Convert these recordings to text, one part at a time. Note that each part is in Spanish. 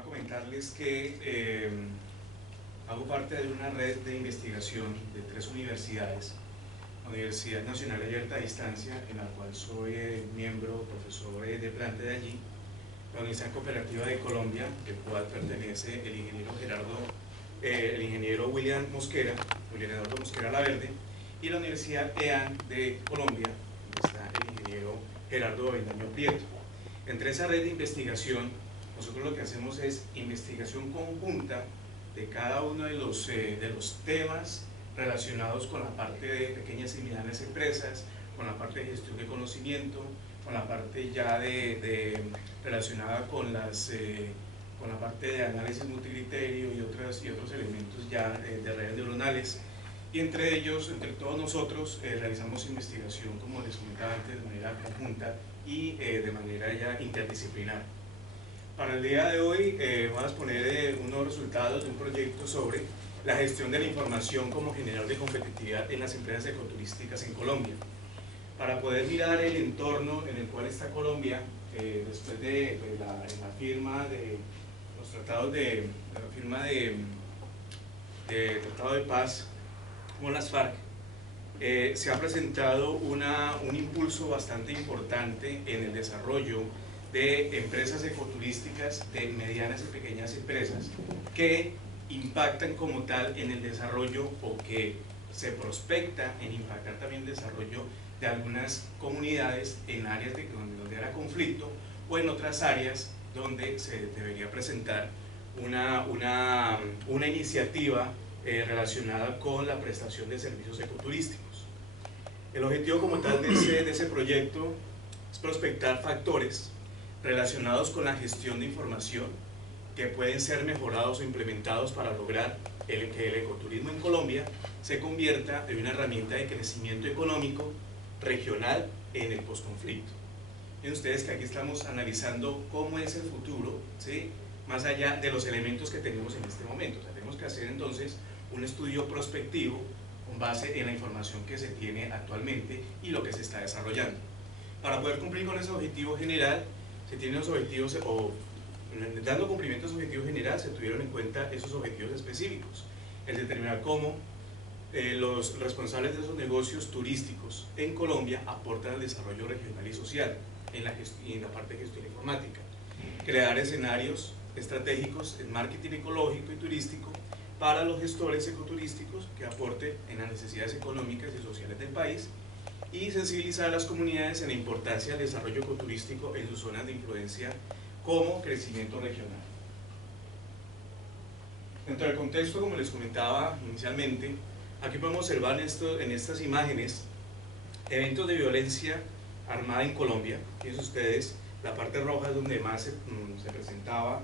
a comentarles que hago parte de una red de investigación de 3 universidades. La Universidad Nacional Abierta a Distancia, en la cual soy miembro, profesor de planta de allí, la Universidad Cooperativa de Colombia, del cual pertenece el ingeniero William Eduardo Mosquera Laverde, y la Universidad EAN de Colombia, donde está el ingeniero Gerardo Avendaño Prieto. Entre esa red de investigación, nosotros lo que hacemos es investigación conjunta de cada uno de los temas relacionados con la parte de pequeñas y medianas empresas, con la parte de gestión de conocimiento, con la parte ya relacionada con la parte de análisis multicriterio y otros elementos ya de redes neuronales. Y entre ellos, entre todos nosotros, realizamos investigación, como les comentaba antes, de manera conjunta y de manera ya interdisciplinar. Para el día de hoy vamos a exponer unos resultados de un proyecto sobre la gestión de la información como generador de competitividad en las empresas ecoturísticas en Colombia. Para poder mirar el entorno en el cual está Colombia, después de la firma de los tratados Tratado de Paz con las FARC, se ha presentado un impulso bastante importante en el desarrollo de empresas ecoturísticas, de medianas y pequeñas empresas, que impactan como tal en el desarrollo, o que se prospecta en impactar también el desarrollo de algunas comunidades en áreas donde haya conflicto, o en otras áreas donde se debería presentar una iniciativa relacionada con la prestación de servicios ecoturísticos. El objetivo como tal de ese proyecto es prospectar factores relacionados con la gestión de información que pueden ser mejorados o implementados para lograr que el ecoturismo en Colombia se convierta en una herramienta de crecimiento económico regional en el posconflicto. Miren ustedes que aquí estamos analizando cómo es el futuro, ¿sí?, más allá de los elementos que tenemos en este momento. O sea, tenemos que hacer entonces un estudio prospectivo con base en la información que se tiene actualmente y lo que se está desarrollando. Para poder cumplir con ese objetivo general, se tienen los objetivos, o dando cumplimiento a ese objetivo general, se tuvieron en cuenta esos objetivos específicos. El determinar cómo los responsables de esos negocios turísticos en Colombia aportan al desarrollo regional y social en la parte de gestión informática. Crear escenarios estratégicos en marketing ecológico y turístico para los gestores ecoturísticos que aporten en las necesidades económicas y sociales del país, y sensibilizar a las comunidades en la importancia del desarrollo ecoturístico en sus zonas de influencia como crecimiento regional. Dentro del contexto, como les comentaba inicialmente, aquí podemos observar en estas imágenes eventos de violencia armada en Colombia. Fíjense ustedes, la parte roja es donde más se presentaba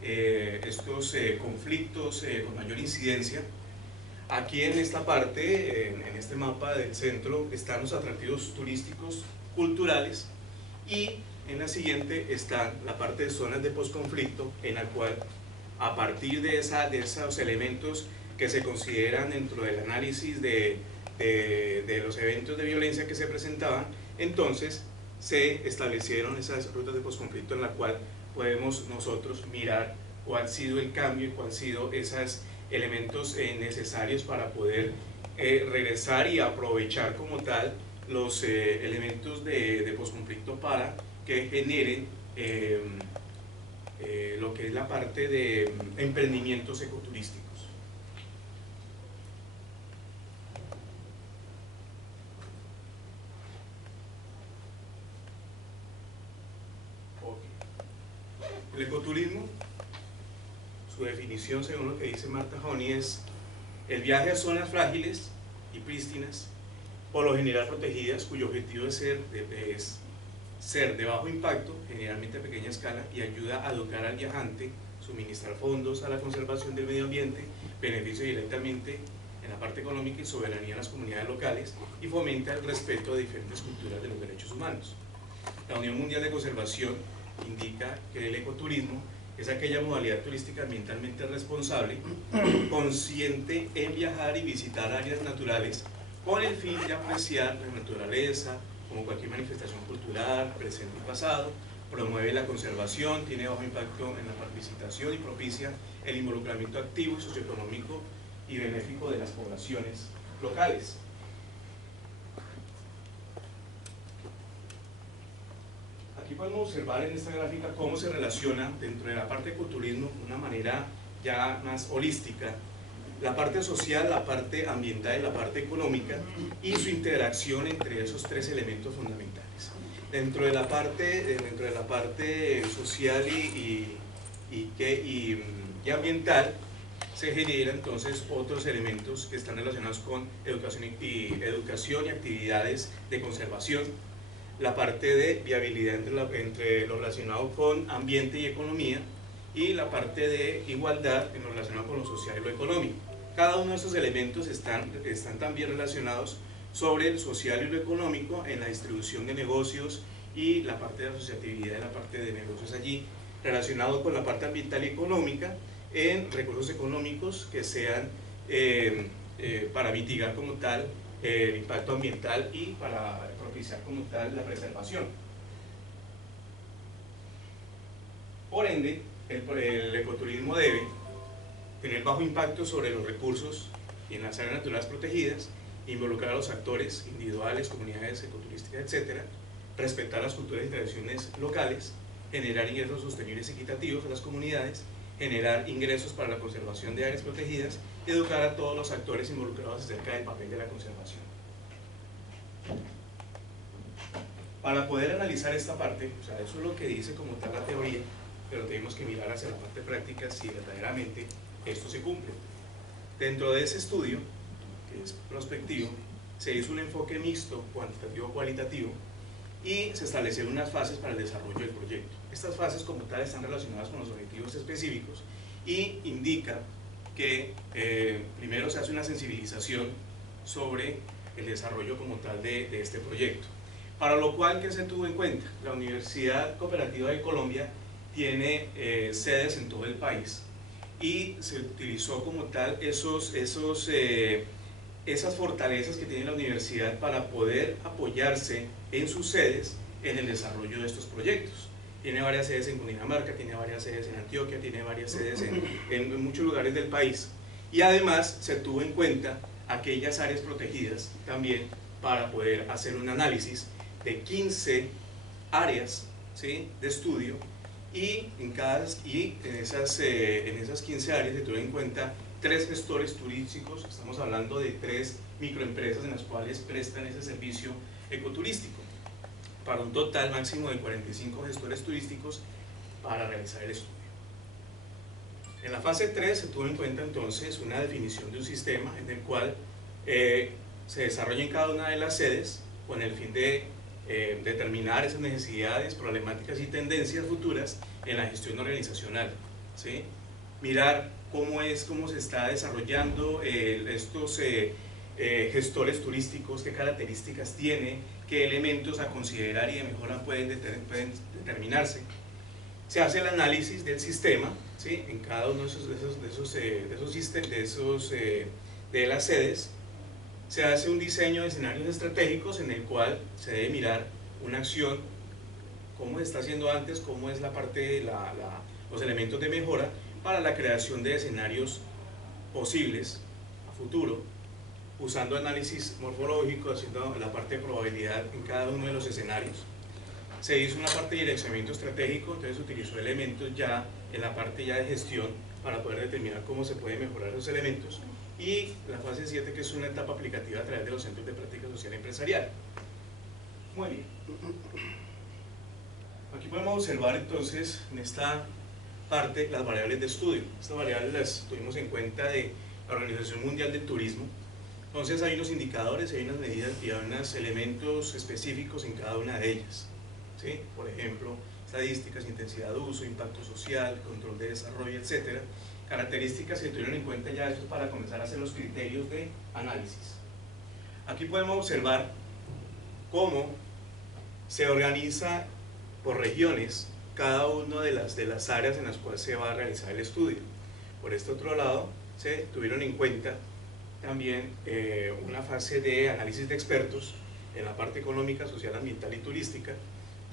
estos conflictos con mayor incidencia. Aquí en esta parte, en este mapa del centro, están los atractivos turísticos culturales, y en la siguiente está la parte de zonas de posconflicto, en la cual, a partir de esos elementos que se consideran dentro del análisis de los eventos de violencia que se presentaban, entonces se establecieron esas rutas de posconflicto en la cual podemos nosotros mirar cuál ha sido el cambio y cuáles han sido esos elementos necesarios para poder regresar y aprovechar como tal los elementos de posconflicto para que generen lo que es la parte de emprendimientos ecoturísticos. El ecoturismo, su definición según lo que dice Marta Honey, es el viaje a zonas frágiles y prístinas, por lo general protegidas, cuyo objetivo es ser de bajo impacto, generalmente a pequeña escala, y ayuda a educar al viajante, suministrar fondos a la conservación del medio ambiente, beneficia directamente en la parte económica y soberanía a las comunidades locales, y fomenta el respeto de diferentes culturas de los derechos humanos. La Unión Mundial de Conservación indica que el ecoturismo es aquella modalidad turística ambientalmente responsable, consciente en viajar y visitar áreas naturales con el fin de apreciar la naturaleza como cualquier manifestación cultural, presente y pasado, promueve la conservación, tiene bajo impacto en la participación y propicia el involucramiento activo y socioeconómico y benéfico de las poblaciones locales. Aquí podemos observar en esta gráfica cómo se relaciona dentro de la parte de ecoturismo de una manera ya más holística la parte social, la parte ambiental y la parte económica, y su interacción entre esos tres elementos fundamentales. Dentro de la parte social y ambiental se generan entonces otros elementos que están relacionados con educación y actividades de conservación, la parte de viabilidad entre lo relacionado con ambiente y economía, y la parte de igualdad en lo relacionado con lo social y lo económico. Cada uno de estos elementos están también relacionados sobre el social y lo económico en la distribución de negocios y la parte de asociatividad y la parte de negocios allí, relacionado con la parte ambiental y económica en recursos económicos que sean para mitigar como tal el impacto ambiental y para propiciar como tal la preservación. Por ende, el ecoturismo debe tener bajo impacto sobre los recursos y en las áreas naturales protegidas, involucrar a los actores individuales, comunidades ecoturísticas, etc., respetar las culturas y tradiciones locales, generar ingresos sostenibles y equitativos a las comunidades, generar ingresos para la conservación de áreas protegidas y educar a todos los actores involucrados acerca del papel de la conservación. Para poder analizar esta parte, o sea, eso es lo que dice como tal la teoría, pero tenemos que mirar hacia la parte práctica si verdaderamente esto se cumple. Dentro de ese estudio, que es prospectivo, se hizo un enfoque mixto, cuantitativo-cualitativo, y se establecieron unas fases para el desarrollo del proyecto. Estas fases como tal están relacionadas con los objetivos específicos y indica que primero se hace una sensibilización sobre el desarrollo como tal de este proyecto. Para lo cual, ¿qué se tuvo en cuenta? La Universidad Cooperativa de Colombia tiene sedes en todo el país y se utilizó como tal esas fortalezas que tiene la universidad para poder apoyarse en sus sedes en el desarrollo de estos proyectos. Tiene varias sedes en Cundinamarca, tiene varias sedes en Antioquia, tiene varias sedes en muchos lugares del país, y además se tuvo en cuenta aquellas áreas protegidas también para poder hacer un análisis de 15 áreas, ¿sí?, de estudio, y en esas 15 áreas se tuvo en cuenta 3 gestores turísticos. Estamos hablando de 3 microempresas en las cuales prestan ese servicio ecoturístico, para un total máximo de 45 gestores turísticos para realizar el estudio. En la fase 3 se tuvo en cuenta entonces una definición de un sistema en el cual se desarrolla en cada una de las sedes con el fin de determinar esas necesidades, problemáticas y tendencias futuras en la gestión organizacional, ¿sí? Mirar cómo se está desarrollando estos gestores turísticos, qué características tiene, qué elementos a considerar y de mejora pueden determinarse. Se hace el análisis del sistema, ¿sí?, en cada uno de las sedes. Se hace un diseño de escenarios estratégicos en el cual se debe mirar una acción, cómo se está haciendo antes, cómo es la parte, los elementos de mejora para la creación de escenarios posibles a futuro, usando análisis morfológico, haciendo la parte de probabilidad en cada uno de los escenarios. Se hizo una parte de direccionamiento estratégico, entonces se utilizó elementos ya en la parte ya de gestión para poder determinar cómo se pueden mejorar esos elementos. Y la fase 7, que es una etapa aplicativa a través de los centros de práctica social empresarial. Muy bien. Aquí podemos observar entonces en esta parte las variables de estudio. Estas variables las tuvimos en cuenta de la Organización Mundial del Turismo. Entonces hay unos indicadores, hay unas medidas y hay unos elementos específicos en cada una de ellas, ¿sí? Por ejemplo, estadísticas, intensidad de uso, impacto social, control de desarrollo, etcétera. Características que tuvieron en cuenta ya esto para comenzar a hacer los criterios de análisis. Aquí podemos observar cómo se organiza por regiones cada una de las áreas en las cuales se va a realizar el estudio. Por este otro lado, se tuvieron en cuenta también una fase de análisis de expertos en la parte económica, social, ambiental y turística,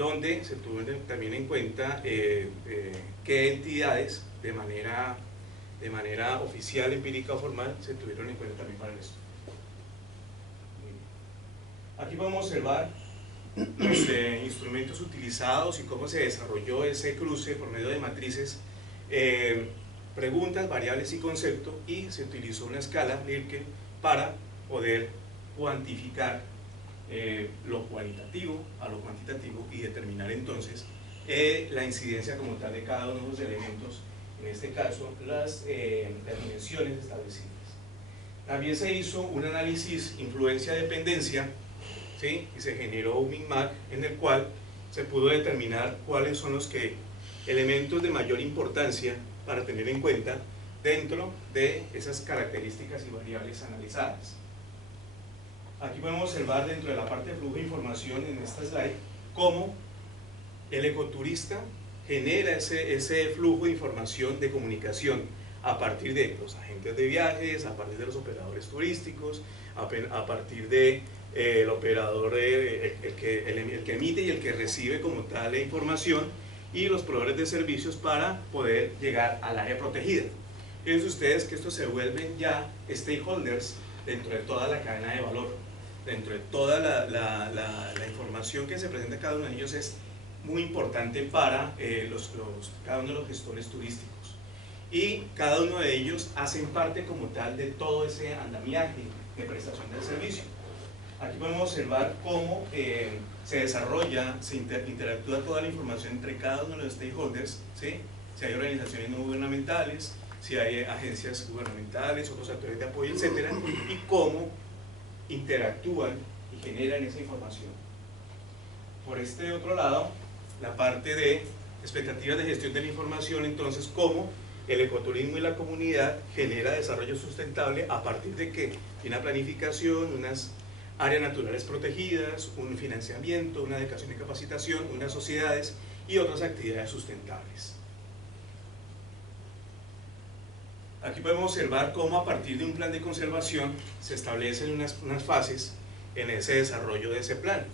donde se tuvo también en cuenta qué entidades de manera oficial, empírica o formal se tuvieron en cuenta también para el estudio. Aquí podemos observar los instrumentos utilizados y cómo se desarrolló ese cruce por medio de matrices, preguntas, variables y conceptos, y se utilizó una escala Likert para poder cuantificar lo cualitativo a lo cuantitativo y determinar entonces la incidencia como tal de cada uno de los elementos, en este caso las dimensiones establecidas. También se hizo un análisis influencia-dependencia, ¿sí? Y se generó un Min-Max en el cual se pudo determinar cuáles son los elementos de mayor importancia para tener en cuenta dentro de esas características y variables analizadas. Aquí podemos observar dentro de la parte de flujo de información en esta slide cómo el ecoturista genera ese flujo de información de comunicación a partir de los agentes de viajes, a partir de los operadores turísticos, a partir de el operador, el que emite y el que recibe como tal la información, y los proveedores de servicios para poder llegar al área protegida. Fíjense ustedes que estos se vuelven ya stakeholders dentro de toda la cadena de valor, dentro de toda la información que se presenta a cada uno de ellos es muy importante para cada uno de los gestores turísticos, y cada uno de ellos hacen parte como tal de todo ese andamiaje de prestación del servicio. Aquí podemos observar cómo se desarrolla, se interactúa toda la información entre cada uno de los stakeholders, ¿sí? Si hay organizaciones no gubernamentales, si hay agencias gubernamentales, otros actores de apoyo, etcétera, y cómo interactúan y generan esa información. Por este otro lado, la parte de expectativas de gestión de la información, entonces cómo el ecoturismo y la comunidad genera desarrollo sustentable a partir de que una planificación, unas áreas naturales protegidas, un financiamiento, una educación y capacitación, unas sociedades y otras actividades sustentables. Aquí podemos observar cómo a partir de un plan de conservación se establecen unas fases en ese desarrollo de ese plan,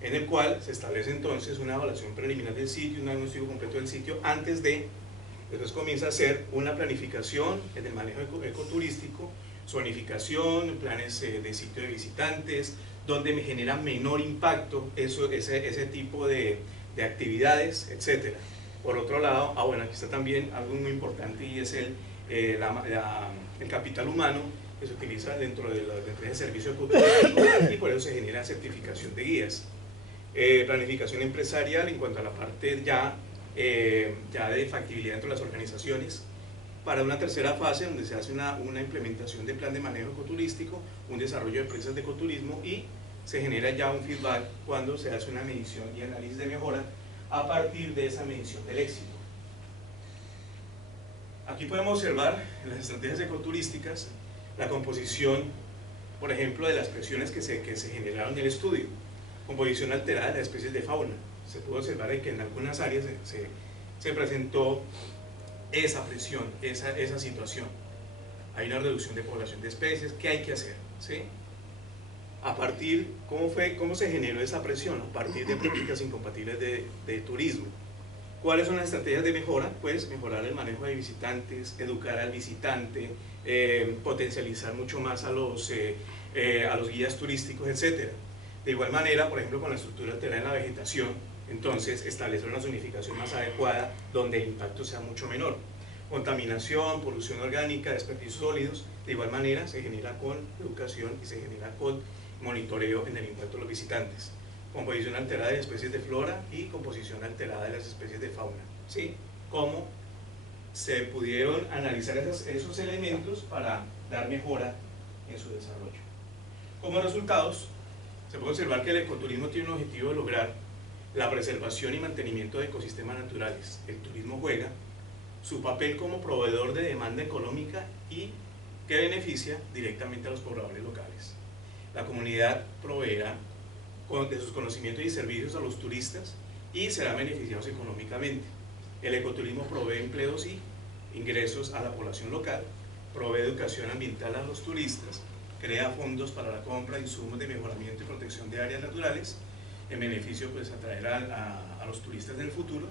en el cual se establece entonces una evaluación preliminar del sitio, un diagnóstico completo del sitio, entonces comienza a hacer una planificación en el manejo ecoturístico, zonificación, planes de sitio de visitantes, donde me genera menor impacto ese tipo de actividades, etc. Por otro lado, bueno, aquí está también algo muy importante, y es el capital humano que se utiliza dentro del servicio ecoturístico, y por eso se genera certificación de guías. Planificación empresarial en cuanto a la parte ya de factibilidad dentro de las organizaciones, para una tercera fase donde se hace una implementación de plan de manejo ecoturístico, un desarrollo de empresas de ecoturismo, y se genera ya un feedback cuando se hace una medición y análisis de mejora a partir de esa medición del éxito. Aquí podemos observar en las estrategias ecoturísticas la composición, por ejemplo, de las presiones que se generaron en el estudio. Composición alterada de las especies de fauna. Se pudo observar que en algunas áreas se presentó esa presión, esa situación. Hay una reducción de población de especies. ¿Qué hay que hacer? ¿Sí? A partir, ¿cómo se generó esa presión? A partir de prácticas incompatibles de turismo. ¿Cuáles son las estrategias de mejora? Pues mejorar el manejo de visitantes, educar al visitante, potencializar mucho más a los guías turísticos, etc. De igual manera, por ejemplo, con la estructura alterada en la vegetación, entonces establecer una zonificación más adecuada donde el impacto sea mucho menor. Contaminación, polución orgánica, desperdicios sólidos, de igual manera se genera con educación y se genera con monitoreo en el impacto de los visitantes. Composición alterada de especies de flora y composición alterada de las especies de fauna. ¿Sí? Cómo se pudieron analizar esos elementos para dar mejora en su desarrollo. Como resultados, se puede observar que el ecoturismo tiene un objetivo de lograr la preservación y mantenimiento de ecosistemas naturales. El turismo juega su papel como proveedor de demanda económica y que beneficia directamente a los pobladores locales. La comunidad proveerá de sus conocimientos y servicios a los turistas y serán beneficiados económicamente. El ecoturismo provee empleos y ingresos a la población local, provee educación ambiental a los turistas, crea fondos para la compra de insumos de mejoramiento y protección de áreas naturales, en beneficio pues atraer a los turistas del futuro,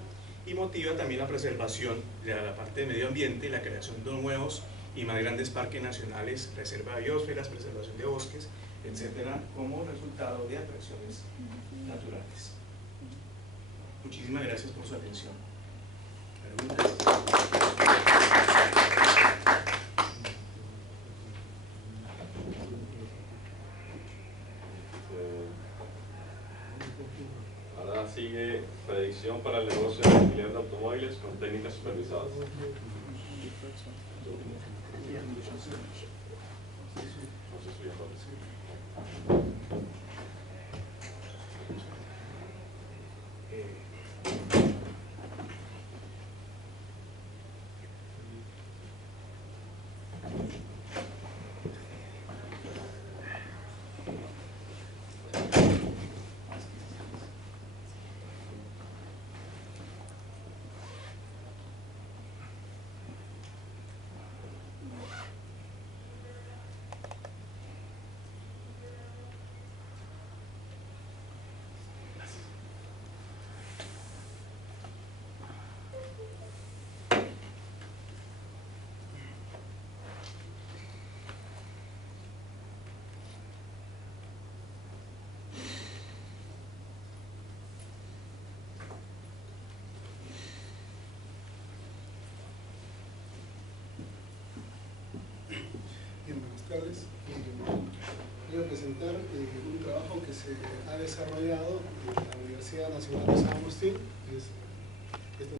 y motiva también la preservación de la parte de medio ambiente y la creación de nuevos y más grandes parques nacionales, reserva de biosferas, preservación de bosques, etcétera, como resultado de atracciones naturales. Muchísimas gracias por su atención. ¿Preguntas? Ahora sigue predicción para el negocio de alquiler de automóviles con técnicas supervisadas. Buenas tardes. Voy a presentar un trabajo que se ha desarrollado en la Universidad Nacional de San Agustín, es